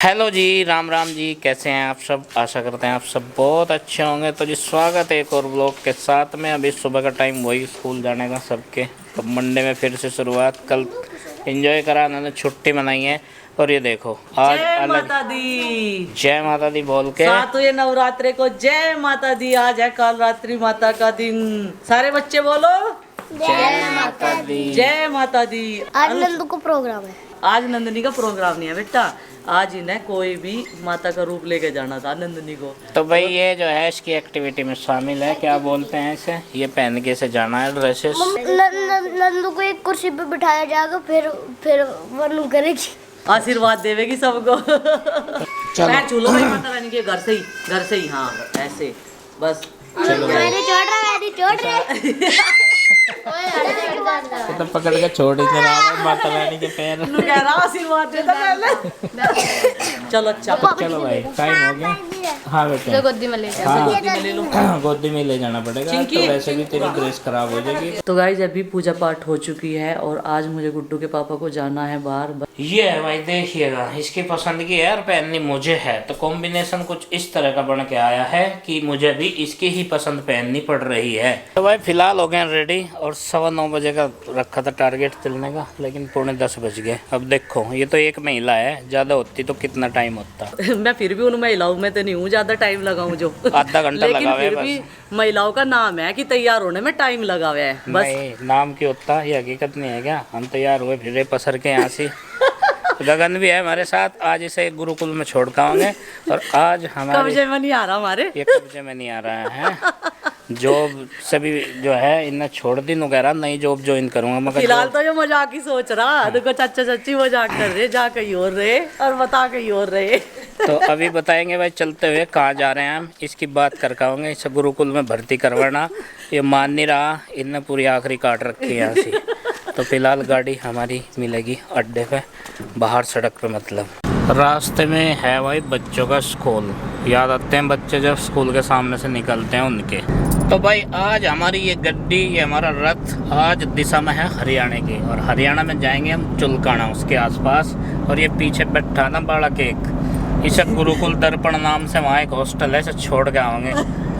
Hello जी, राम राम जी। कैसे हैं आप सब? आशा करते हैं आप सब बहुत अच्छे होंगे। तो जी स्वागत है एक और ब्लॉग के साथ में। अभी सुबह का टाइम वही स्कूल जाने का सबके। तो मंडे में फिर से शुरुआत। कल एंजॉय करा, उन्होंने छुट्टी मनाई है। और ये देखो आज जय अलग माता दी। जय माता दी बोल के सातवें नवरात्रे को जय माता दी। आज है काल रात्रि माता का दिन। सारे बच्चे बोलो जय माता दी। जय माता दी। आज नंदू को प्रोग्राम है। आज नंदनी का प्रोग्राम नहीं है बेटा। आज इन्हें कोई भी माता का रूप लेके जाना था नंदनी को। तो भाई ये जो है इसकी एक्टिविटी में शामिल है। क्या बोलते हैं इसे? ये पहन के इसे जाना है ड्रेसेस। नंदू को एक कुर्सी पे बिठाया जाएगा, फिर वनु करेगी, आशीर्वाद देवेगी सबको। पैर छू लो भाई माता रानी के। घर से ही हाँ ऐसे बस। मैंने चोट रहा तो पकड़ के छोड़ ही रहा माता रानी के पैर। कह रहा आशीर्वाद देता पहले। चलो अच्छा चलो भाई टाइम हो गया। हाँ बेटा गोदी में ले हाँ गोदी में ले जाना पड़ेगा। चिंकी। तो वैसे भी तेरी ड्रेस खराब हो जाएगी। तो गाइस अभी पूजा पाठ हो चुकी है और आज मुझे गुड्डू के पापा को जाना है बाहर। ये है भाई, देखिएगा इसकी पसंद की है और पहननी मुझे है। तो कॉम्बिनेशन कुछ इस तरह का बन के आया है कि मुझे भी इसकी ही पसंद पहननी पड़ रही है। तो भाई फिलहाल हो गए रेडी और 9:15 बजे का रखा था टारगेट चलने का, लेकिन 9:45 बज गए। अब देखो ये तो एक महिला है, ज्यादा होती तो कितना टाइम होता। मैं फिर भी उन महिलाओं में तो नहीं हूँ ज्यादा टाइम लगाऊं जो। आधा घंटा लेकिन लगा हुआ है फिर भी महिलाओं का नाम है कि तैयार होने में टाइम लगा हुआ है बस। नहीं, नाम की होता ये हकीकत नहीं है क्या? हम तैयार हुए फिर पसर के यहाँ से। गगन भी है हमारे साथ। आज इसे गुरुकुल में छोड़ के आएंगे और आज हमारे कब्जे में नहीं आ रहा हमारे। ये कब्जे में नहीं आ रहा है। जॉब सभी जो है इन्हें छोड़ दी वगैरह, नई जॉब ज्वाइन करूंगा मगर फिलहाल तो ये मजाक ही सोच रहा। देखो चाचा चाची मजाक कर रहे, जा कहीं और रहे और बता कहीं और रहे। तो अभी बताएंगे भाई चलते हुए कहाँ जा रहे हैं हम। इसकी बात कर आऊँगे। इसे गुरुकुल में भर्ती करवाना, ये मान नहीं रहा। इनने पूरी आखिरी काट रखी है यहाँ से। तो फिलहाल गाड़ी हमारी मिलेगी अड्डे पे, बाहर सड़क पे। मतलब रास्ते में है भाई बच्चों का स्कूल। याद आते हैं बच्चे जब स्कूल के सामने से निकलते हैं उनके। तो भाई आज हमारी ये गड्डी, ये हमारा रथ आज दिशा में है हरियाणा की। और हरियाणा में जाएंगे हम चुलकाना उसके आसपास। और ये पीछे बैठा ना बड़ा केक, इसे गुरुकुल दर्पण नाम से वहाँ एक हॉस्टल है, इसे छोड़ के आएंगे।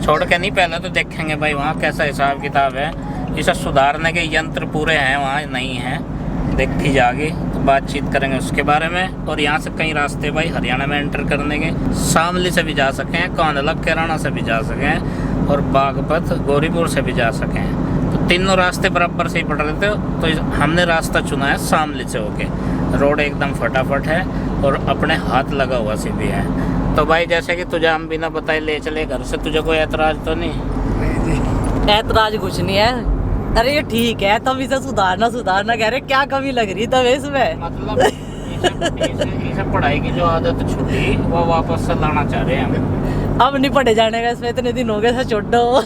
छोड़ के नहीं, पहले तो देखेंगे भाई वहाँ कैसा हिसाब किताब है। इसे सुधारने के यंत्र पूरे हैं वहाँ नहीं हैं, देखी जाएगी। तो बातचीत करेंगे उसके बारे में। और यहाँ से कई रास्ते भाई हरियाणा में एंटर करने के, शामली से भी जा सकें, कांडला कैराना से भी जा सकें और बागपत गौरीपुर से भी जा सकें। तो तीनों रास्ते बराबर से ही पड़ रहे थे। तो हमने रास्ता चुना है शामली से होके। रोड एकदम फटाफट है और अपने हाथ लगा हुआ सी भी है। तो भाई जैसे कि तुझे हम बिना बताए ले चले घर से, तुझे कोई ऐतराज तो नहीं? ऐतराज कुछ नहीं है। अरे ये ठीक है, तुम इसे सुधारना कह रहे, क्या कमी लग रही तब इसमें? मतलब इसे पढ़ाई की जो आदत छूटी वो वापस से लाना चाह रहे हैं हम। अब नहीं पढ़े जाने का इसमें, इतने दिन हो गए छोड़ो।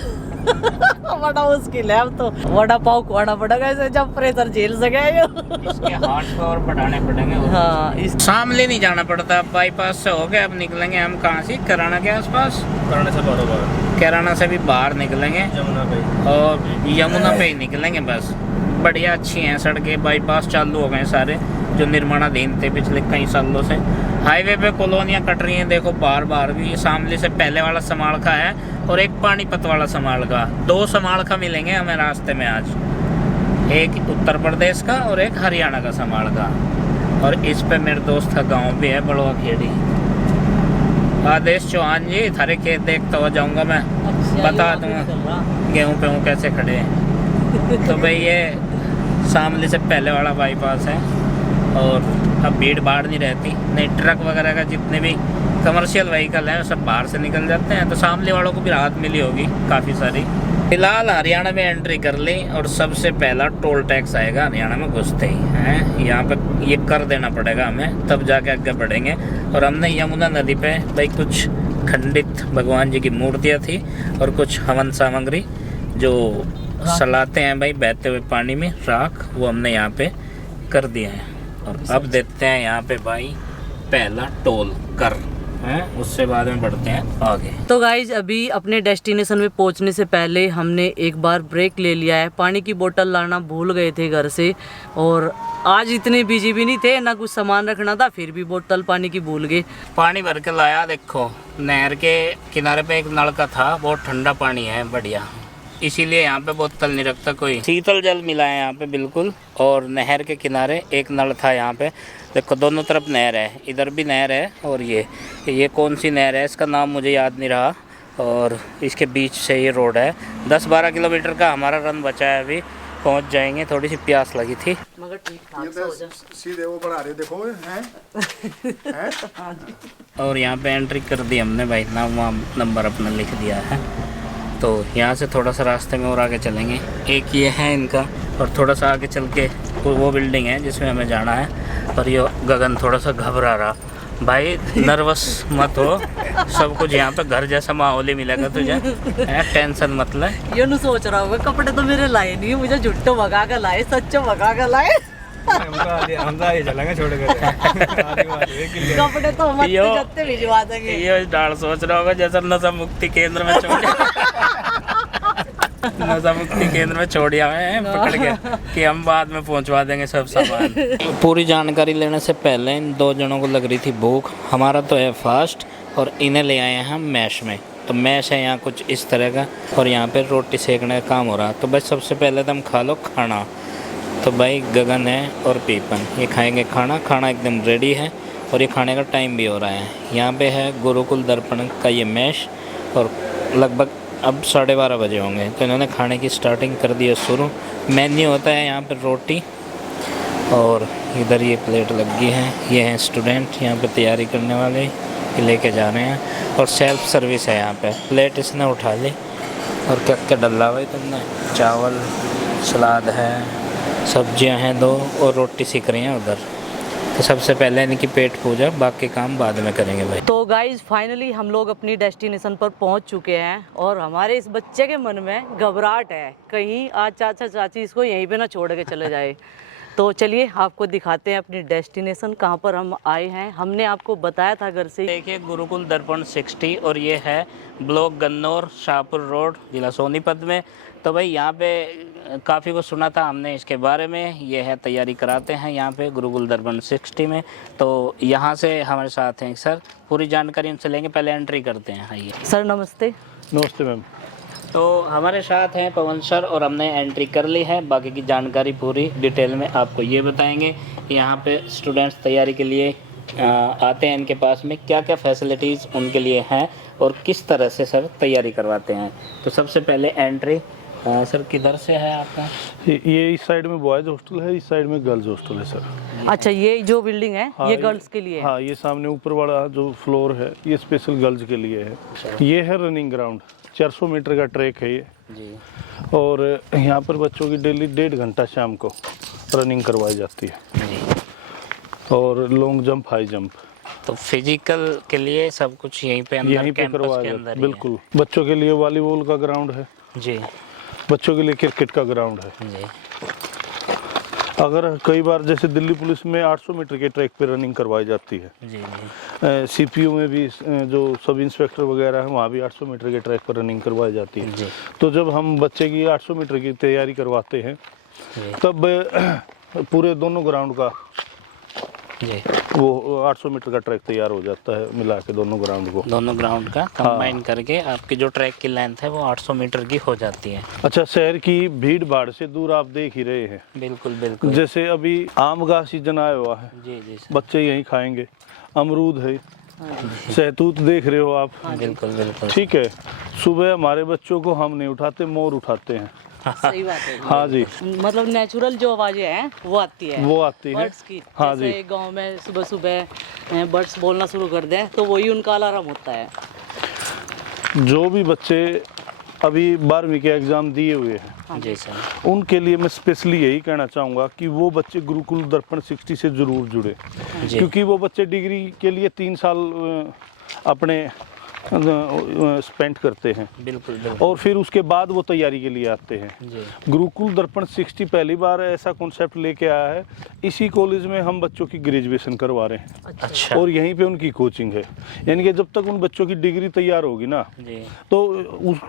बड़ा मुश्किल है अब तो। वड़ा पाव खुआना पड़ेगा इसे जब प्रेशर झेल सके। इसके हाथ को और बढ़ाने पड़ेंगे। हाँ शामली नहीं जाना पड़ता, बाईपास से हो गए। अब निकलेंगे हम कहाँ से? कैराना के आसपास। कैराना से बरोबर, कैराना से भी बाहर निकलेंगे यमुना पे और यमुना पे ही निकलेंगे बस। बढ़िया अच्छी हैं सड़कें, बाईपास चालू हो गए सारे जो निर्माणाधीन थे पिछले कई सालों से। हाईवे पे कॉलोनियाँ कट रही हैं देखो बार बार भी। शामली से पहले वाला समालखा है और एक पानीपत वाला समालखा। 2 समालखा मिलेंगे हमें रास्ते में आज, एक उत्तर प्रदेश का और एक हरियाणा का समालखा। और इस पे मेरे दोस्त का गांव भी है बड़वा खेड़ी। आदेश चौहान जी, थारे खेत देखता हुआ जाऊंगा मैं, बता दूंगा गेहूँ पे हूँ कैसे खड़े हैं। तो भाई ये शामली से पहले वाला बाईपास है और अब भीड़ भाड़ नहीं रहती। नहीं ट्रक वगैरह का जितने भी कमर्शियल व्हीकल हैं सब बाहर से निकल जाते हैं। तो शामली वालों को भी राहत मिली होगी काफ़ी सारी। फिलहाल हरियाणा में एंट्री कर ली और सबसे पहला टोल टैक्स आएगा हरियाणा में घुसते ही हैं। यहाँ पे ये कर देना पड़ेगा हमें, तब जाके आगे बढ़ेंगे। और हमने यमुना नदी पे भाई कुछ खंडित भगवान जी की मूर्तियाँ थी और कुछ हवन सामग्री जो सलाते हैं भाई बहते हुए पानी में राख, वो हमने यहाँ पे कर दिया है। और अब देखते हैं यहाँ पे भाई पहला टोल कर हैं, उससे बाद में बढ़ते हैं आगे। तो गाइज अभी अपने डेस्टिनेशन में पहुंचने से पहले हमने एक बार ब्रेक ले लिया है। पानी की बोतल लाना भूल गए थे घर से, और आज इतने बिजी भी नहीं थे, ना कुछ सामान रखना था, फिर भी बोतल पानी की भूल गए। पानी भर के लाया। देखो नहर के किनारे पे एक नलका था, बहुत ठंडा पानी है, बढ़िया, इसीलिए यहाँ पे बोतल नहीं रखता कोई। शीतल जल मिला है यहाँ पे बिल्कुल। और नहर के किनारे एक नल था यहाँ पे। देखो दोनों तरफ नहर है, इधर भी नहर है, और ये कौन सी नहर है इसका नाम मुझे याद नहीं रहा। और इसके बीच से ये रोड है। 10-12 किलोमीटर का हमारा रन बचा है, अभी पहुँच जाएंगे। थोड़ी सी प्यास लगी थी। मगर ठीक ठाक से हो जाए। सीधे वो बढ़ा रहे देखो हैं और यहाँ पे एंट्री कर दी हमने भाई, नाम वहाँ नंबर अपना लिख दिया है। तो यहाँ से थोड़ा सा रास्ते में और आगे चलेंगे। एक ये है इनका, और थोड़ा सा आगे चल के वो बिल्डिंग है जिसमें हमें जाना है। पर ये गगन थोड़ा सा घबरा रहा। भाई नर्वस मत हो, सब कुछ यहाँ पे घर जैसा माहौल ही मिलेगा तुझे, टेंशन मत ले। ये नहीं सोच रहा होगा कपड़े तो मेरे लाए नहीं, मुझे झुट्टो भगा कर लाए, सच्चो भगा कर लाए। चलेंगे छोड़ कपड़े तो हम जत्ते भिजवा देंगे। ये डाल सोच रहा होगा जैसा नशा मुक्ति केंद्र में छोड़ नशा मुक्ति केंद्र में छोड़ आए हैं पकड़ के कि हम बाद में पहुंचवा देंगे सब सामान। पूरी जानकारी लेने से पहले इन दो जनों को लग रही थी भूख। हमारा तो है फास्ट, और इन्हें ले आए हैं हम मैश में। तो मैश है यहाँ कुछ इस तरह का, और यहाँ पे रोटी सेकने का काम हो रहा। तो बस सबसे पहले तुम खा लो खाना। तो भाई गगन है और पीपन, ये खाएंगे खाना। खाना एकदम रेडी है, और ये खाने का टाइम भी हो रहा है। यहाँ पे है गुरुकुल दर्पण का ये मैश, और लगभग अब 12:30 बजे होंगे। तो इन्होंने खाने की स्टार्टिंग कर दी है शुरू। मेन्यू होता है यहाँ पे रोटी, और इधर ये प्लेट लग गई है। ये हैं स्टूडेंट यहाँ पे तैयारी करने वाले, ये लेके जा रहे हैं। और सेल्फ सर्विस है यहाँ पे। प्लेट इसने उठा ली, और क्या क्या डला भाई तुमने, चावल, सलाद है, सब्जियां हैं 2, और रोटी सीख रही हैं उधर। तो सबसे पहले इनकी पेट पूजा, बाकी काम बाद में करेंगे भाई। तो गाइज फाइनली हम लोग अपनी डेस्टिनेशन पर पहुंच चुके हैं, और हमारे इस बच्चे के मन में घबराहट है, कहीं आज चाचा चाची इसको यहीं पे ना छोड़ के चले जाए। तो चलिए आपको दिखाते हैं अपनी डेस्टिनेशन, कहाँ पर हम आए हैं। हमने आपको बताया था घर से। देखिए गुरुकुल दर्पण 60, और ये है ब्लॉक गन्नौर, शाहपुर रोड, जिला सोनीपत में। तो भाई यहाँ पे काफ़ी कुछ सुना था हमने इसके बारे में। ये है तैयारी कराते हैं यहाँ पे गुरुकुल दर्पण 60 में। तो यहाँ से हमारे साथ हैं सर, पूरी जानकारी उनसे लेंगे। पहले एंट्री करते हैं। आइए सर नमस्ते। नमस्ते मैम। तो हमारे साथ हैं पवन सर, और हमने एंट्री कर ली है। बाकी की जानकारी पूरी डिटेल में आपको ये बताएंगे। यहाँ पे स्टूडेंट्स तैयारी के लिए आते हैं, इनके पास में क्या क्या फैसिलिटीज़ उनके लिए हैं, और किस तरह से सर तैयारी करवाते हैं। तो सबसे पहले एंट्री सर किधर से है आपका? ये इस साइड में बॉयज हॉस्टल है, इस साइड में गर्ल्स हॉस्टल है सर। अच्छा, ये जो बिल्डिंग है हाँ, ये गर्ल्स के लिए है? हाँ, ये सामने ऊपर वाला जो फ्लोर है ये स्पेशल गर्ल्स के लिए है। ये है रनिंग ग्राउंड, 400 मीटर का ट्रैक है ये जी। और यहाँ पर बच्चों की डेली 1.5 घंटा शाम को रनिंग करवाई जाती है जी। और लॉन्ग जंप, हाई जंप। तो फिजिकल के लिए सब कुछ यहीं पे यहीं पे करवाया जाता है। बिल्कुल। बच्चों के लिए वॉलीबॉल का ग्राउंड है जी, बच्चों के लिए क्रिकेट का ग्राउंड है जी। अगर कई बार जैसे दिल्ली पुलिस में 800 मीटर के ट्रैक पे रनिंग करवाई जाती है, जी जी। सीपीयू में भी जो सब इंस्पेक्टर वगैरह है वहाँ भी 800 मीटर के ट्रैक पर रनिंग करवाई जाती है जी। तो जब हम बच्चे की 800 मीटर की तैयारी करवाते हैं जी। तब पूरे दोनों ग्राउंड का जी, वो 800 मीटर का ट्रैक तैयार हो जाता है मिला के दोनों ग्राउंड को। दोनों ग्राउंड का कंबाइन करके आपकी जो ट्रैक की लेंथ है वो 800 मीटर की हो जाती है। अच्छा, शहर की भीड़ भाड़ से दूर आप देख ही रहे हैं। बिल्कुल बिल्कुल। जैसे अभी आम का सीजन आया हुआ है, जी जी सर। बच्चे यहीं खाएंगे, अमरूद है, सहतूत देख रहे हो आप। बिल्कुल बिल्कुल। ठीक है, सुबह हमारे बच्चों को हम नहीं उठाते, मोर उठाते हैं। सही बात है। हाँ जी, मतलब नेचुरल जो आवाजें हैं वो आती है, वो आती है बर्ड्स की। हाँ जी। जैसे गांव में सुबह सुबह बर्ड्स बोलना शुरू कर दें तो वही उनका अलार्म होता है। जो भी बच्चे अभी 12वीं के एग्जाम दिए हुए हैं जी सर, उनके लिए मैं स्पेशली यही कहना चाहूँगा कि वो बच्चे गुरुकुल दर्पण 60 से ज़रूर जुड़े, जी। क्योंकि वो बच्चे डिग्री के लिए 3 साल अपने स्पेंड करते हैं बिल्कुल बिल्कुल और फिर उसके बाद वो तैयारी के लिए आते हैं। जी गुरुकुल दर्पण 60 पहली बार ऐसा कॉन्सेप्ट लेके आया है। इसी कॉलेज में हम बच्चों की ग्रेजुएशन करवा रहे हैं अच्छा और यहीं पे उनकी कोचिंग है। यानी कि जब तक उन बच्चों की डिग्री तैयार होगी ना जी तो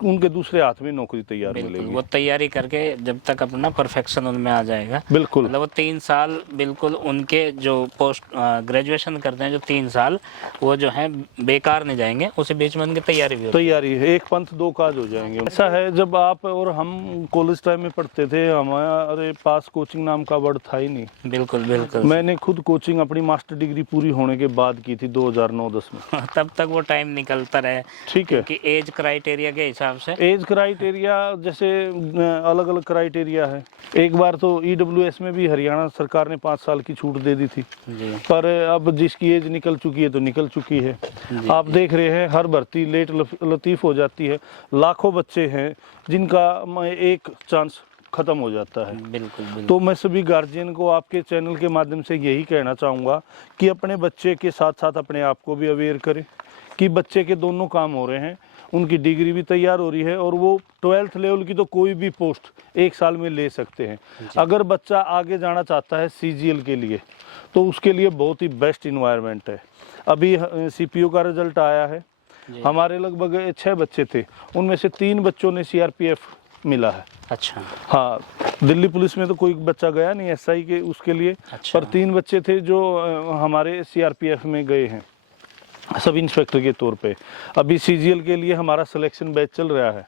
उनके दूसरे हाथ में नौकरी तैयार बिल्कुल मिलेगी। वो तैयारी करके जब तक अपना परफेक्शन उनमें आ जाएगा बिल्कुल मतलब वो 3 साल बिल्कुल उनके जो पोस्ट ग्रेजुएशन करते हैं जो 3 साल वो जो है बेकार नहीं जाएंगे, उसी बीच में उनकी तैयारी भी होती तैयारी है, एक पंथ दो काज हो जाएंगे। ऐसा है जब आप और हम कॉलेज टाइम में पढ़ते थे हमारे पास कोचिंग नाम का वर्ड था ही नहीं। है। बिल्कुल बिल्कुल मैंने खुद कोचिंग अपनी मास्टर डिग्री पूरी होने के बाद की थी 2009-10 में। तब तक वो टाइम निकलता रहे ठीक है। क्योंकि एज क्राइटेरिया के हिसाब से एज क्राइटेरिया जैसे अलग अलग क्राइटेरिया है। एक बार तो EWS में भी हरियाणा सरकार ने 5 साल की छूट दे दी थी, जी पर अब जिसकी एज निकल चुकी है तो निकल चुकी है। आप देख रहे हैं हर भर्ती लेट लतीफ हो जाती है। लाखों बच्चे हैं जिनका एक चांस खत्म हो जाता है। बिल्कुल बिल्कुल तो मैं सभी गार्जियन को आपके चैनल के माध्यम से यही कहना चाहूँगा कि अपने बच्चे के साथ साथ अपने आप को भी अवेयर करें कि बच्चे के दोनों काम हो रहे हैं, उनकी डिग्री भी तैयार हो रही है और वो 12th लेवल की तो कोई भी पोस्ट 1 साल में ले सकते हैं। अगर बच्चा आगे जाना चाहता है CGL के लिए तो उसके लिए बहुत ही बेस्ट इन्वायरमेंट है। अभी CPO का रिजल्ट आया है, हमारे लगभग 6 बच्चे थे, उनमें से 3 बच्चों ने CRPF मिला है। अच्छा हाँ, दिल्ली पुलिस में तो कोई बच्चा गया नहीं SI के उसके लिए, अच्छा। पर 3 बच्चे थे जो हमारे CRPF में गए हैं सब इंस्पेक्टर के तौर पे। अभी CGL के लिए हमारा सिलेक्शन बैच चल रहा है।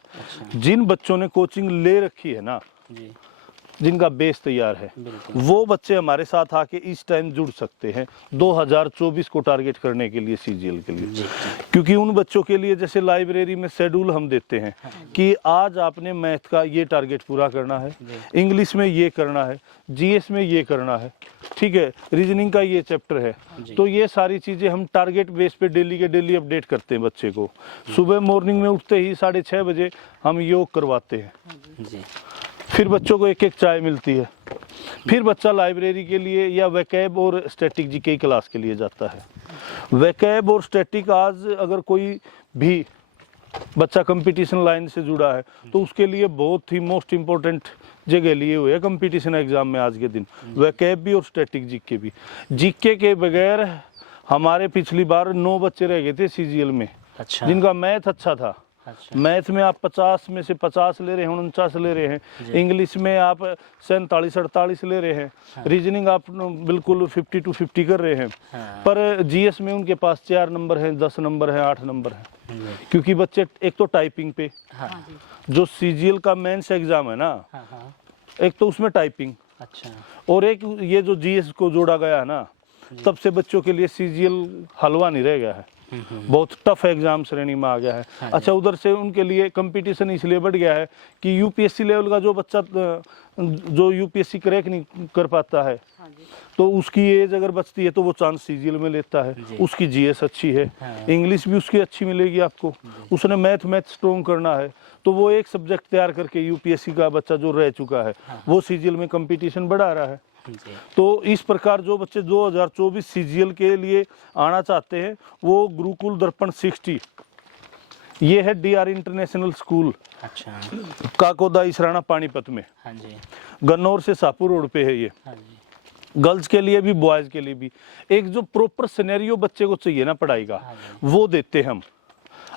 जिन बच्चों ने कोचिंग ले रखी है ना, जी जिनका बेस तैयार है, बिल्कुल वो बच्चे हमारे साथ आके इस टाइम जुड़ सकते हैं 2024 को टारगेट करने के लिए CGL के लिए। क्योंकि उन बच्चों के लिए जैसे लाइब्रेरी में शेड्यूल हम देते हैं कि आज आपने मैथ का ये टारगेट पूरा करना है, इंग्लिश में ये करना है, GS में ये करना है, ठीक है, रीजनिंग का ये चैप्टर है। तो ये सारी चीज़ें हम टारगेट बेस पे डेली के डेली अपडेट करते हैं बच्चे को। सुबह मॉर्निंग में उठते ही 6:30 बजे हम योग करवाते हैं, जी फिर बच्चों को एक एक चाय मिलती है, फिर बच्चा लाइब्रेरी के लिए या वैकैब और स्टैटिक जी की क्लास के लिए जाता है। वैकैब और स्टैटिक आज अगर कोई भी बच्चा कंपटीशन लाइन से जुड़ा है तो उसके लिए बहुत ही मोस्ट इम्पोर्टेंट जगह लिए हुए है कंपटीशन एग्जाम में आज के दिन, वैकैब भी और स्टैटिक जीके भी। जीके के बगैर हमारे पिछली बार 9 बच्चे रह गए थे CGL में, अच्छा जिनका मैथ अच्छा था। अच्छा मैथ में आप 50 में से 50 ले रहे हैं, 49 ले रहे हैं। इंग्लिश में आप 47-48 ले रहे हैं। रीजनिंग आप बिल्कुल 50 to 50 कर रहे हैं। हाँ। पर GS में उनके पास 4 नंबर हैं, 10 नंबर हैं, 8 नंबर हैं। क्योंकि बच्चे एक तो टाइपिंग पे, हाँ जो CGL का मेंस एग्जाम है ना, हाँ हाँ एक तो उसमें टाइपिंग अच्छा और एक ये जो GS को जोड़ा गया है ना, तब से बच्चों के लिए CGL हलवा नहीं रह गया है, बहुत टफ एग्जाम श्रेणी में आ गया है। अच्छा, उधर से उनके लिए कंपटीशन इसलिए बढ़ गया है कि UPSC लेवल का जो बच्चा जो UPSC क्रैक नहीं कर पाता है तो उसकी एज अगर बचती है तो वो चांस CGL में लेता है। उसकी GS अच्छी है, इंग्लिश भी उसकी अच्छी मिलेगी आपको, उसने मैथ स्ट्रॉन्ग करना है तो वो एक सब्जेक्ट तैयार करके UPSC का बच्चा जो रह चुका है वो CGL में कंपटीशन बढ़ा रहा है। तो इस प्रकार जो बच्चे 2024 CGL के लिए आना चाहते हैं वो गुरुकुल दर्पण 60, ये है DR इंटरनेशनल स्कूल, अच्छा काकोदा इसराना पानीपत में, हाँ जी गन्नौर से सापुर रोड पे है ये। हाँ जी गर्ल्स के लिए भी बॉयज के लिए भी एक जो प्रॉपर सिनेरियो बच्चे को चाहिए ना पढ़ाई का, वो देते हम।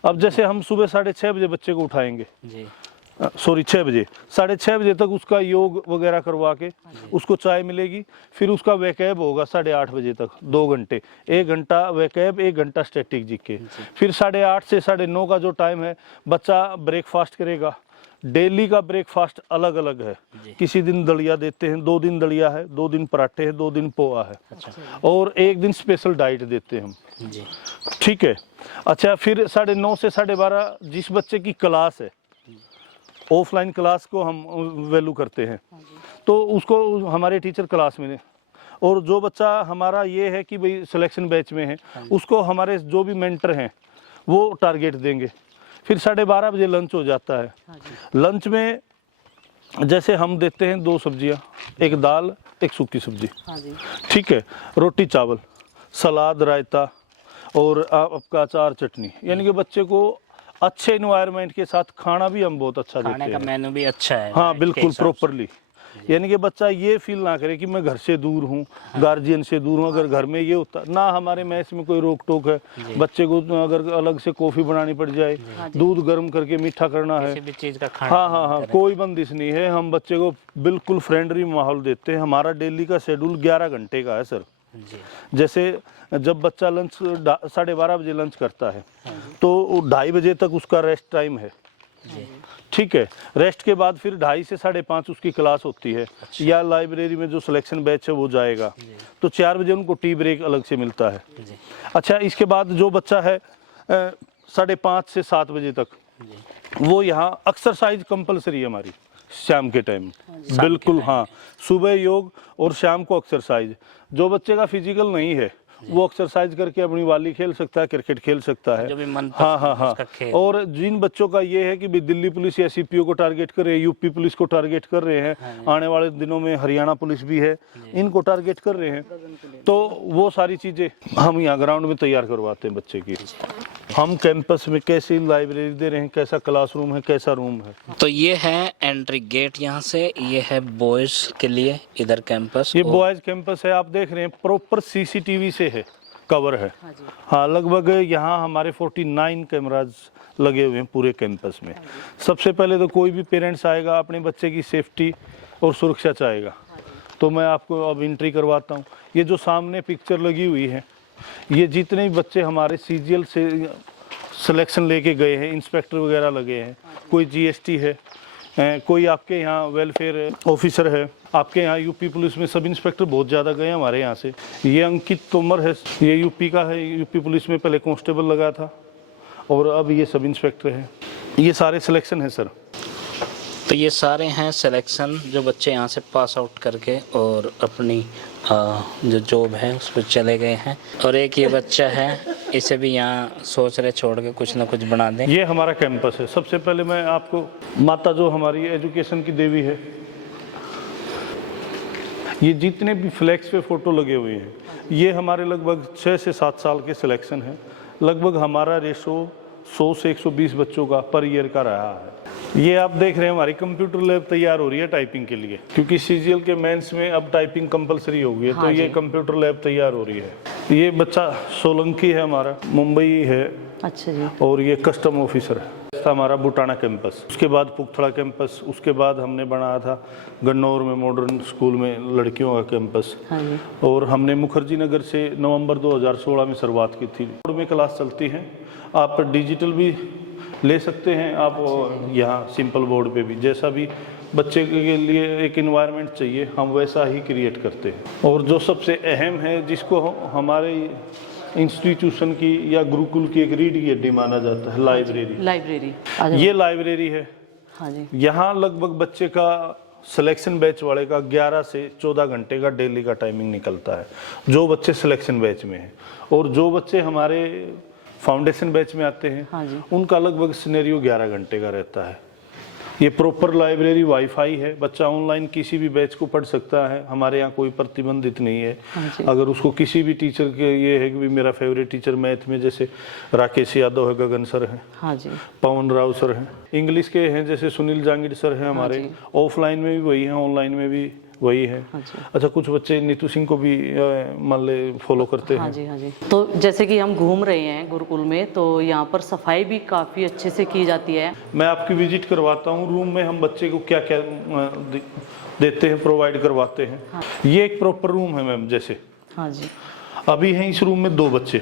अब जैसे हम सुबह 6:30 बजे बच्चे को उठाएंगे, जी 6 बजे, 6:30 बजे तक उसका योग वगैरह करवा के उसको चाय मिलेगी, फिर उसका वैकैब होगा 8:30 बजे तक 2 घंटे, 1 घंटा वैकैब, 1 घंटा स्टैटिक जीके। फिर 8:30 से 9:30 का जो टाइम है बच्चा ब्रेकफास्ट करेगा। डेली का ब्रेकफास्ट अलग अलग है, किसी दिन दलिया देते हैं, 2 दिन दलिया है, 2 दिन पराठे हैं, 2 दिन पोहा है, और 1 दिन स्पेशल डाइट देते हैं हम, जी ठीक है। अच्छा, फिर 9:30 से 12:30 जिस बच्चे की क्लास है, ऑफलाइन क्लास को हम वैल्यू करते हैं तो उसको हमारे टीचर क्लास में, और जो बच्चा हमारा ये है कि भाई सिलेक्शन बैच में है उसको हमारे जो भी मेंटर हैं वो टारगेट देंगे। फिर 12:30 बजे लंच हो जाता है। लंच में जैसे हम देते हैं 2 सब्जियां, एक दाल, एक सूखी सब्जी, ठीक है, रोटी चावल, सलाद, रायता, और आपका अचार चटनी, यानी कि बच्चे को अच्छे इन्वायरमेंट के साथ खाना भी हम बहुत अच्छा खाने देते का हैं। मेनू भी अच्छा है हाँ इसके बिल्कुल हिसाब से। प्रॉपरली, यानी कि बच्चा ये फील ना करे कि मैं घर से दूर हूँ, गार्जियन से दूर हूँ। अगर घर में ये होता ना, हमारे मैस में कोई रोक टोक है, बच्चे को अगर अलग से कॉफी बनानी पड़ जाए, दूध गर्म करके मीठा करना है, किसी भी चीज का खाना हाँ हाँ हाँ, कोई बंदिश नहीं है। हम बच्चे को बिल्कुल फ्रेंडली माहौल देते हैं। हमारा डेली का शेड्यूल 11 घंटे का है सर। जी जैसे जब बच्चा लंच 12:30 बजे लंच करता है तो 2:30 बजे तक उसका रेस्ट टाइम है, ठीक है। रेस्ट के बाद फिर 2:30 से 5:30 उसकी क्लास होती है, या लाइब्रेरी में जो सिलेक्शन बैच है वो जाएगा, तो 4 बजे उनको टी ब्रेक अलग से मिलता है। अच्छा, इसके बाद जो बच्चा है 5:30 से 7 बजे तक, वो यहाँ एक्सरसाइज कंपलसरी है हमारी शाम के टाइम, बिल्कुल हाँ। सुबह योग और शाम को एक्सरसाइज। जो बच्चे का फिजिकल नहीं है वो एक्सरसाइज करके अपनी वाली खेल सकता है, क्रिकेट खेल सकता है, जो भी मन हाँ हाँ हाँ। उसका खेल। और जिन बच्चों का ये है कि भी दिल्ली पुलिस या सीपीओ को टारगेट कर रहे हैं, यूपी पुलिस को टारगेट कर रहे हैं, आने वाले दिनों में हरियाणा पुलिस भी है, इनको टारगेट कर रहे हैं, तो वो सारी चीजें हम यहाँ ग्राउंड में तैयार करवाते हैं बच्चे की। हम कैंपस में कैसी लाइब्रेरी दे रहे हैं, कैसा क्लासरूम है, कैसा रूम है। तो ये है एंट्री गेट यहाँ से, ये है बॉयज के लिए इधर कैंपस। ये बॉयज कैंपस है, आप देख रहे हैं प्रॉपर सीसीटीवी से है, कवर है। हाँ, लगभग यहाँ हमारे 49 कैमराज लगे हुए हैं पूरे कैंपस में। सबसे पहले तो कोई भी पेरेंट्स आएगा अपने बच्चे की सेफ्टी और सुरक्षा चाहेगा, तो मैं आपको अब एंट्री करवाता हूँ। ये जो सामने पिक्चर लगी हुई है, ये जितने भी बच्चे हमारे सीजीएल से सिलेक्शन लेके गए हैं, इंस्पेक्टर वगैरह लगे हैं, कोई जीएसटी है, कोई आपके यहाँ वेलफेयर ऑफिसर है, आपके यहाँ यूपी पुलिस में सब इंस्पेक्टर बहुत ज़्यादा गए हैं हमारे यहाँ से। ये अंकित तोमर है, ये यूपी का है, यूपी पुलिस में पहले कांस्टेबल लगा था और अब ये सब इंस्पेक्टर है। ये सारे सिलेक्शन है सर। तो ये सारे हैं सिलेक्शन जो बच्चे यहाँ से पास आउट करके और अपनी जो जॉब है उस पर चले गए हैं। और एक ये बच्चा है, इसे भी यहाँ सोच रहे छोड़ के कुछ ना कुछ बना दें। ये हमारा कैंपस है। सबसे पहले मैं आपको माता जो हमारी एजुकेशन की देवी है, ये जितने भी फ्लैक्स पे फोटो लगे हुए हैं, ये हमारे लगभग 6 से 7 साल के सिलेक्शन है। लगभग हमारा रेशो 100 से 120 बच्चों का पर ईयर का रहा है। ये आप देख रहे हैं हमारी कंप्यूटर लैब तैयार हो रही है टाइपिंग के लिए, क्योंकि सीजीएल के मेंस में अब टाइपिंग कंपलसरी हो गई है। तो ये कंप्यूटर लैब तैयार हो रही है। ये बच्चा सोलंकी है हमारा, मुंबई है। अच्छा जी। और ये कस्टम ऑफिसर है। हमारा बुटाना कैंपस, उसके बाद पुगथड़ा कैंपस, उसके बाद हमने बनाया था गन्नौर में मॉडर्न स्कूल में लड़कियों का कैंपस। और हमने मुखर्जी नगर से नवंबर 2016 में शुरुआत की थी। बोर्ड में क्लास चलती है, आप डिजिटल भी ले सकते हैं, आप यहाँ सिंपल बोर्ड पे भी, जैसा भी बच्चे के लिए एक इन्वायरमेंट चाहिए हम वैसा ही क्रिएट करते हैं। और जो सबसे अहम है, जिसको हमारे इंस्टीट्यूशन की या गुरुकुल की एक रीढ़ की हड्डी माना जाता है, लाइब्रेरी। ये लाइब्रेरी है। हाँ जी। यहाँ लगभग बच्चे का सिलेक्शन बैच वाले का 11 से 14 घंटे का डेली का टाइमिंग निकलता है, जो बच्चे सिलेक्शन बैच में हैं। और जो बच्चे हमारे फाउंडेशन बैच में आते हैं, हाँ जी, उनका लगभग सिनेरियो 11 घंटे का रहता है। ये प्रॉपर लाइब्रेरी, वाईफाई है, बच्चा ऑनलाइन किसी भी बैच को पढ़ सकता है। हमारे यहाँ कोई प्रतिबंधित नहीं है। अगर उसको किसी भी टीचर के ये है कि मेरा फेवरेट टीचर मैथ में जैसे राकेश यादव है, गगन सर हैं, हाँ जी, पवन राव सर हैं। इंग्लिश के हैं जैसे सुनील जांगिड़ सर हैं हमारे, ऑफलाइन में भी वही हैं, ऑनलाइन में भी वही है। अच्छा, कुछ बच्चे नीतू सिंह को भी मान ले फॉलो करते हैं। हाँ जी, हाँ जी। तो जैसे कि हम घूम रहे हैं गुरुकुल में, तो यहाँ पर सफाई भी काफ़ी अच्छे से की जाती है। मैं आपकी विजिट करवाता हूँ रूम में, हम बच्चे को क्या क्या देते हैं, प्रोवाइड करवाते हैं। हाँ। ये एक प्रॉपर रूम है मैम, जैसे हाँ जी, अभी हैं इस रूम में 2 बच्चे।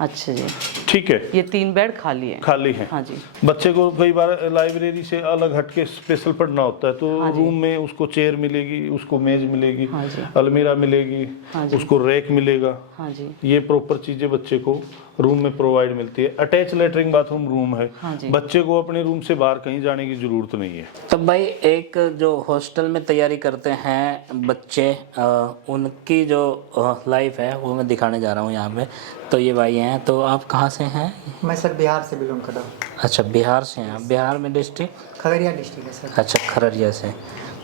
अच्छा जी, ठीक है। ये 3 बेड खाली है। खाली है। हाँ जी। बच्चे को कई बार लाइब्रेरी से अलग हटके स्पेशल पढ़ना होता है, तो हाँ रूम में उसको चेयर मिलेगी, उसको मेज मिलेगी, हाँ जी, अलमीरा मिलेगी, हाँ जी, उसको रैक मिलेगा। हाँ जी, ये प्रॉपर चीजें बच्चे को रूम में प्रोवाइड मिलती है। अटैच लेटरिन बाथरूम रूम है। हाँ जी। बच्चे को अपने रूम से बाहर कहीं जाने की जरूरत नहीं है। तब भाई एक जो हॉस्टल में तैयारी करते हैं बच्चे, उनकी जो लाइफ है वो मैं दिखाने जा रहा हूँ यहाँ पे। तो ये भाई हैं, तो आप कहाँ से हैं? मैं सर बिहार से बिलोंग कर रहा हूँ। अच्छा, बिहार से हैं। बिहार में डिस्ट्रिक्ट? खगड़िया डिस्ट्रिक्ट है सर। अच्छा, खगड़िया से।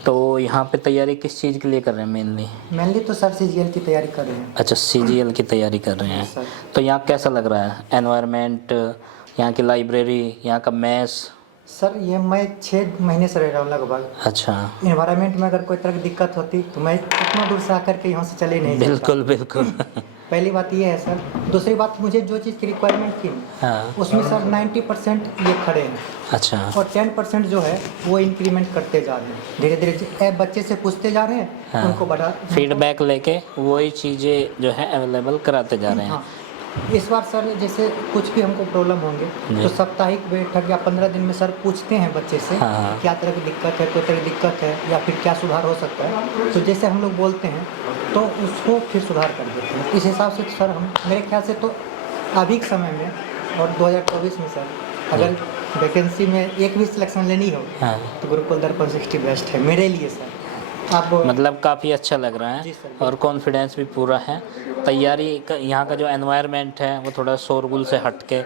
तो यहाँ पे तैयारी किस चीज़ के लिए कर रहे हैं मेनली? मेनली तो सर सीजीएल की तैयारी कर रहे हैं। अच्छा, सीजीएल की तैयारी कर रहे हैं। सर। तो यहाँ कैसा लग रहा है एनवायरनमेंट, यहाँ की लाइब्रेरी, यहाँ का मैस? सर ये मैं 6 महीने से रह रहा हूँ लगभग। अच्छा, इन्वायरमेंट में अगर कोई तरह की दिक्कत होती तो मैं इतना दूर से आकर के यहाँ से चले नहीं जाता। बिल्कुल बिल्कुल। पहली बात ये है सर। दूसरी बात, मुझे जो चीज़ की रिक्वायरमेंट थी हाँ, उसमें सर 90% ये खड़े हैं अच्छा, और 10% जो है वो इंक्रीमेंट करते जा रहे हैं। धीरे धीरे बच्चे से पूछते जा रहे हैं, हाँ। उनको बढ़ा फीडबैक लेके वही चीज़ें जो है अवेलेबल कराते जा रहे हैं। हाँ। इस बार सर जैसे कुछ भी हमको प्रॉब्लम होंगे तो साप्ताहिक बैठक या 15 दिन में सर पूछते हैं बच्चे से हाँ। क्या तरह की दिक्कत है, कोई तरह की दिक्कत है या फिर क्या सुधार हो सकता है। तो जैसे हम लोग बोलते हैं तो उसको फिर सुधार कर देते हैं। इस हिसाब से तो सर हम मेरे ख्याल से तो अभी के समय में और 2024 में सर अगर वैकेंसी में एक भी सिलेक्शन लेनी हो हाँ, तो गुरुकुल दर्पण 60 बेस्ट है मेरे लिए सर। आप मतलब काफ़ी अच्छा लग रहा जी है सर। और कॉन्फिडेंस भी पूरा है। तैयारी का यहाँ का जो एनवायरनमेंट है वो थोड़ा शोरगुल से हट के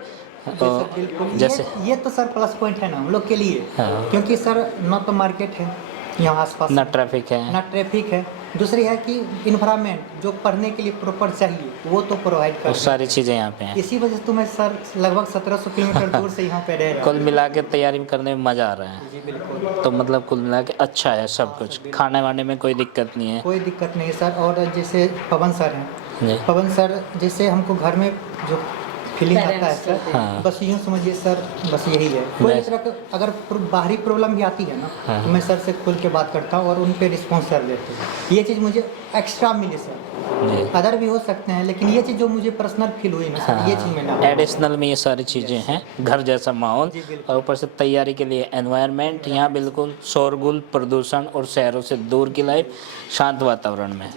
बिल्कुल जैसे ये तो सर प्लस पॉइंट है ना हम लोग के लिए। हाँ। क्योंकि सर ना तो मार्केट है यहाँ आसपास, ना ट्रैफिक है, ना ट्रैफिक है। दूसरी है कि इन्वायरमेंट जो पढ़ने के लिए प्रॉपर चाहिए वो तो प्रोवाइड कर वो रहे सारी चीज़ें यहाँ पे हैं। हैं। इसी वजह से तो मैं सर लगभग 1700 किलोमीटर दूर से यहाँ पे रह रहा कुल हूँ। मिला के तैयारी करने में मज़ा आ रहा है। जी बिल्कुल, तो मतलब कुल मिला के अच्छा है सब कुछ, खाने वाने में कोई दिक्कत नहीं है। कोई दिक्कत नहीं सर। और जैसे पवन सर हैं, जी, पवन सर जैसे हमको घर में जो फीलिंग आता है सर, हाँ। बस यूँ समझिए सर, बस यही है। कोई मैं- तरह का अगर बाहरी प्रॉब्लम भी आती है ना हाँ। तो मैं सर से खुल के बात करता हूँ और उन पे रिस्पॉन्स कर लेते हैं। ये चीज़ मुझे एक्स्ट्रा मिली सर। जी, अदर भी हो सकते हैं लेकिन ये चीज़ जो मुझे पर्सनल फील हुई ना सर, ये चीज़ मैं ना एडिशनल में ये सारी चीज़ें हैं, घर जैसा माहौल जी, बिल्कुल। और ऊपर से तैयारी के लिए एनवायरनमेंट यहाँ बिल्कुल शोरगुल, प्रदूषण और शहरों से दूर की लाइफ, शांत वातावरण में।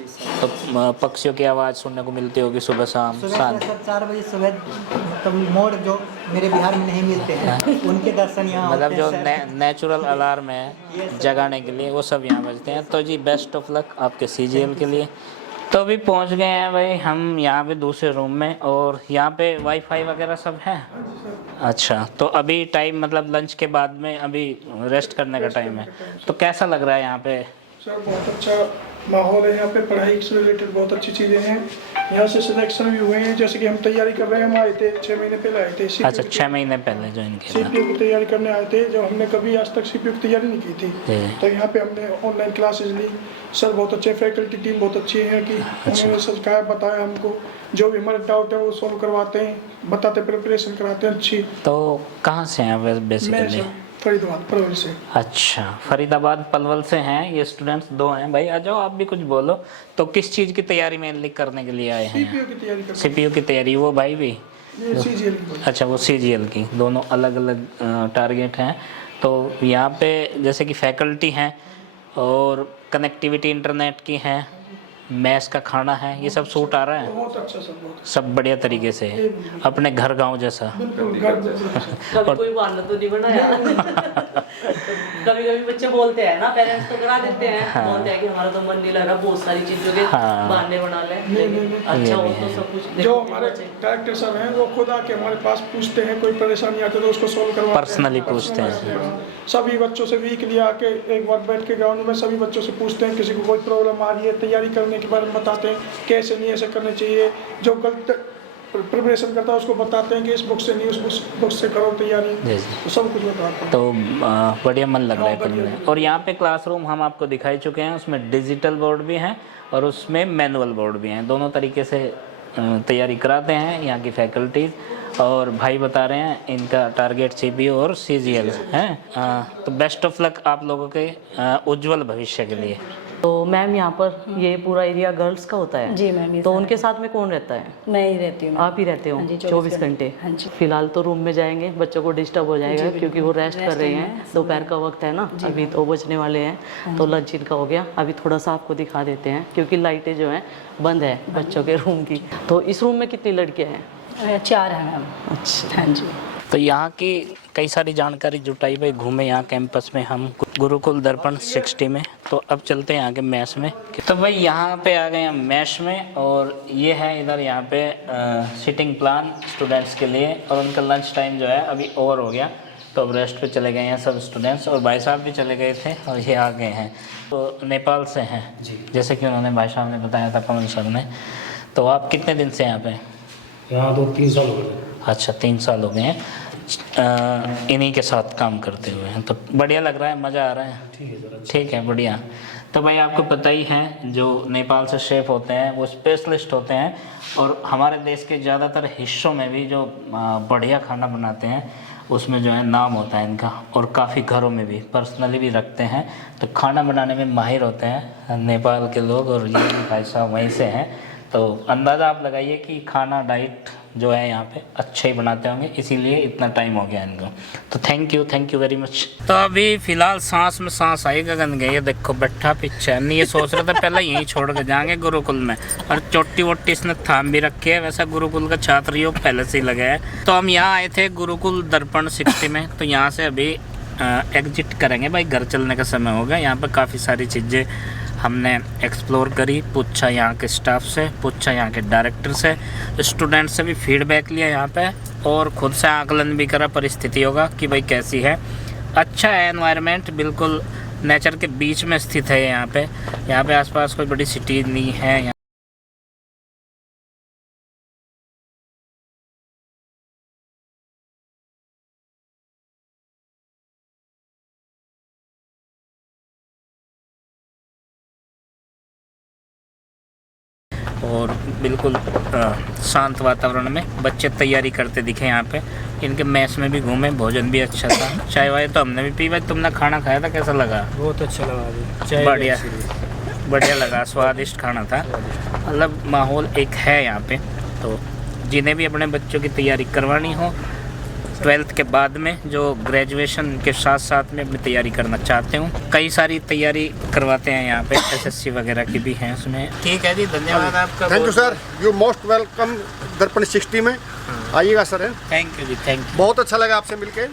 तो पक्षियों की आवाज़ सुनने को मिलती होगी सुबह शाम, सुबह शांत। सर 4 बजे सुबह मतलब मोड़ जो मेरे बिहार में नहीं मिलते हैं उनके दर्शन यहाँ मतलब होते जो हैं सर। नेचुरल अलार्म है जगाने के लिए वो सब यहाँ बजते हैं। तो जी बेस्ट ऑफ लक आपके सीजीएल के लिए। तो अभी पहुँच गए हैं भाई हम यहाँ पे दूसरे रूम में, और यहाँ पे वाईफाई वगैरह सब है। अच्छा, तो अभी टाइम मतलब लंच के बाद में अभी रेस्ट करने का टाइम है। तो कैसा लग रहा है यहाँ पे? सर बहुत अच्छा माहौल है यहाँ पे, पढ़ाई से रिलेटेड बहुत अच्छी चीज़ें हैं। यहाँ से सिलेक्शन भी हुए हैं, जैसे कि हम तैयारी कर रहे हैं। हम आए थे 6 महीने पहले आए थे अच्छा, 6 महीने पहले ज्वाइन किया था। सीपीयू की तैयारी करने आए थे, जब हमने कभी आज तक सीपीयू की तैयारी नहीं की थी। जी। तो यहाँ पे हमने ऑनलाइन क्लासेज ली। सर बहुत अच्छे, फैकल्टी टीम बहुत अच्छी है कि उन्होंने सिखाया, बताया हमको, जो भी हमारे डाउट है वो सॉल्व करवाते हैं, बताते, प्रिपरेशन कराते हैं अच्छी। तो कहाँ से हैं मैं बेसिकली? सर फरीदाबाद परवल से। अच्छा, फरीदाबाद पलवल से हैं ये स्टूडेंट्स, 2 हैं। भाई आ जाओ, आप भी कुछ बोलो। तो किस चीज़ की तैयारी मेनली करने के लिए आए हैं? सीपीयू की तैयारी करते सीपीयू की तैयारी। वो भाई भी? हैं, सीजीएल की। अच्छा, वो सीजीएल की। दोनों अलग अलग टारगेट हैं। तो यहाँ पे जैसे कि फैकल्टी हैं और कनेक्टिविटी इंटरनेट की है, मैस का खाना है, ये सब सूट आ रहा है? बहुत अच्छा सर, बहुत सब बढ़िया तरीके से, अपने घर गांव जैसा। बिल्कुल घर जैसा। कभी कोई बहाना तो नहीं बनाया। कभी कभी बच्चे बोलते हैं ना, पेरेंट्स तो करा देते हैं, बोलते हैं कि हमारा तो मन नहीं लग रहा, बहुत सारी चीजों के हाँ। बहाने बना ले। लेकिन अच्छा हो तो सब कुछ जो देखो हमारे बच्चे। डायरेक्टर सर हैं वो खुद आके हमारे पास पूछते हैं, कोई परेशानी आती है तो उसको सोल्व करवाते हैं। पर्सनली पूछते हैं। सभी बच्चों से वीकली आके एक बार बैठ के ग्राउंड में सभी बच्चों से पूछते हैं, किसी को कोई प्रॉब्लम आ रही है, तैयारी करने के बारे में बताते हैं, कैसे नहीं ऐसे करने चाहिए। जो गलत प्रिपरेशन करता है उसको बताते हैं कि इस बुक से नहीं, उस बुक से करो तैयारी। जी। तो सब कुछ बताते हैं। तो बढ़िया मन लग रहा है हाँ, कुल बढ़िया। में। और यहाँ पे क्लासरूम हम आपको दिखाई चुके हैं, उसमें डिजिटल बोर्ड भी हैं और उसमें मैनुअल बोर्ड भी हैं। दोनों तरीके से तैयारी कराते हैं यहाँ की फैकल्टीज़। और भाई बता रहे हैं इनका टारगेट सीपीयू और सीजीएल है। तो बेस्ट ऑफ लक आप लोगों के उज्जवल भविष्य के लिए। तो मैम यहाँ पर ये पूरा एरिया गर्ल्स का होता है? जी मैम, ये तो सारा उनके साथ में कौन रहता है? मैं ही रहती हूँ। आप ही रहते हो? हाँ जी, 24 घंटे? हाँ जी। फिलहाल तो रूम में जाएंगे, बच्चों को डिस्टर्ब हो जाएगा क्योंकि वो रेस्ट कर रहे हैं। दोपहर का वक्त है ना, अभी 2 बजने वाले हैं, तो लंच इनका हो गया। अभी थोड़ा सा आपको दिखा देते हैं क्योंकि लाइटें जो हैं बंद है बच्चों के रूम की। तो इस रूम में कितनी लड़कियाँ हैं? 4 है मैम। अच्छा, हाँ जी। तो यहाँ की कई सारी जानकारी जुटाई भाई, घूमे यहाँ कैंपस में हम गुरुकुल दर्पण 60 में। तो अब चलते हैं यहाँ के मैस में। तो भाई यहाँ पे आ गए हम मैस में, और ये है इधर यहाँ पे सिटिंग प्लान स्टूडेंट्स के लिए। और उनका लंच टाइम जो है अभी ओवर हो गया, तो अब रेस्ट पे चले गए हैं सब स्टूडेंट्स, और भाई साहब भी चले गए थे और ये आ गए हैं। तो नेपाल से हैं जी, जैसे कि उन्होंने भाई साहब ने बताया था, पवन सर ने। तो आप कितने दिन से यहाँ पे? यहाँ तो 3 साल हो गए। अच्छा, 3 साल हो गए हैं इन्हीं के साथ काम करते हुए हैं। तो बढ़िया लग रहा है, मज़ा आ रहा है? ठीक है सर, ठीक है, बढ़िया। तो भाई आपको पता ही है जो नेपाल से शेफ़ होते हैं वो स्पेशलिस्ट होते हैं, और हमारे देश के ज़्यादातर हिस्सों में भी जो बढ़िया खाना बनाते हैं उसमें जो है नाम होता है इनका, और काफ़ी घरों में भी पर्सनली भी रखते हैं। तो खाना बनाने में माहिर होते हैं नेपाल के लोग, और ये भाई साहब वहीं से हैं। तो अंदाज़ा आप लगाइए कि खाना डाइट जो है यहाँ पे अच्छे ही बनाते होंगे, इसीलिए इतना टाइम हो गया इनको। तो थैंक यू वेरी मच। तो अभी फ़िलहाल सांस में सांस आई गगन गई, ये देखो बैठा पीछे नहीं, ये सोच रहे थे पहले यहीं छोड़ के जाएंगे गुरुकुल में, और चोटी वोटी इसने थाम भी रखी है। वैसा गुरुकुल का छात्र योग पहले से ही लगा है। तो हम यहाँ आए थे गुरुकुल दर्पण 60 में, तो यहाँ से अभी एग्जिट करेंगे भाई, घर चलने का समय हो गया। यहाँ पर काफ़ी सारी चीज़ें हमने एक्सप्लोर करी, पूछा यहाँ के स्टाफ से, पूछा यहाँ के डायरेक्टर से, स्टूडेंट से भी फीडबैक लिया यहाँ पे, और ख़ुद से आकलन भी करा परिस्थितियों का कि भाई कैसी है। अच्छा है एनवायरनमेंट, बिल्कुल नेचर के बीच में स्थित है यहाँ पे आसपास कोई बड़ी सिटी नहीं है। और बिल्कुल शांत वातावरण में बच्चे तैयारी करते दिखे यहाँ पे। इनके मैस में भी घूमे, भोजन भी अच्छा था, चाय वाय तो हमने भी पी। भाई तुमने खाना खाया था, कैसा लगा? बहुत अच्छा लगा जी, बढ़िया लगा, स्वादिष्ट खाना था। मतलब माहौल एक है यहाँ पे। तो जिन्हें भी अपने बच्चों की तैयारी करवानी हो 12th के बाद में, जो ग्रेजुएशन के साथ साथ में अपनी तैयारी करना चाहते हो, कई सारी तैयारी करवाते हैं यहाँ पे, SSC वगैरह की भी हैं उसमें। ठीक है जी, धन्यवाद आपका। Thank you sir, you most welcome Darpan 60 में आइएगा सर। थैंक यू जी, थैंक यू। बहुत अच्छा लगा आपसे मिलके।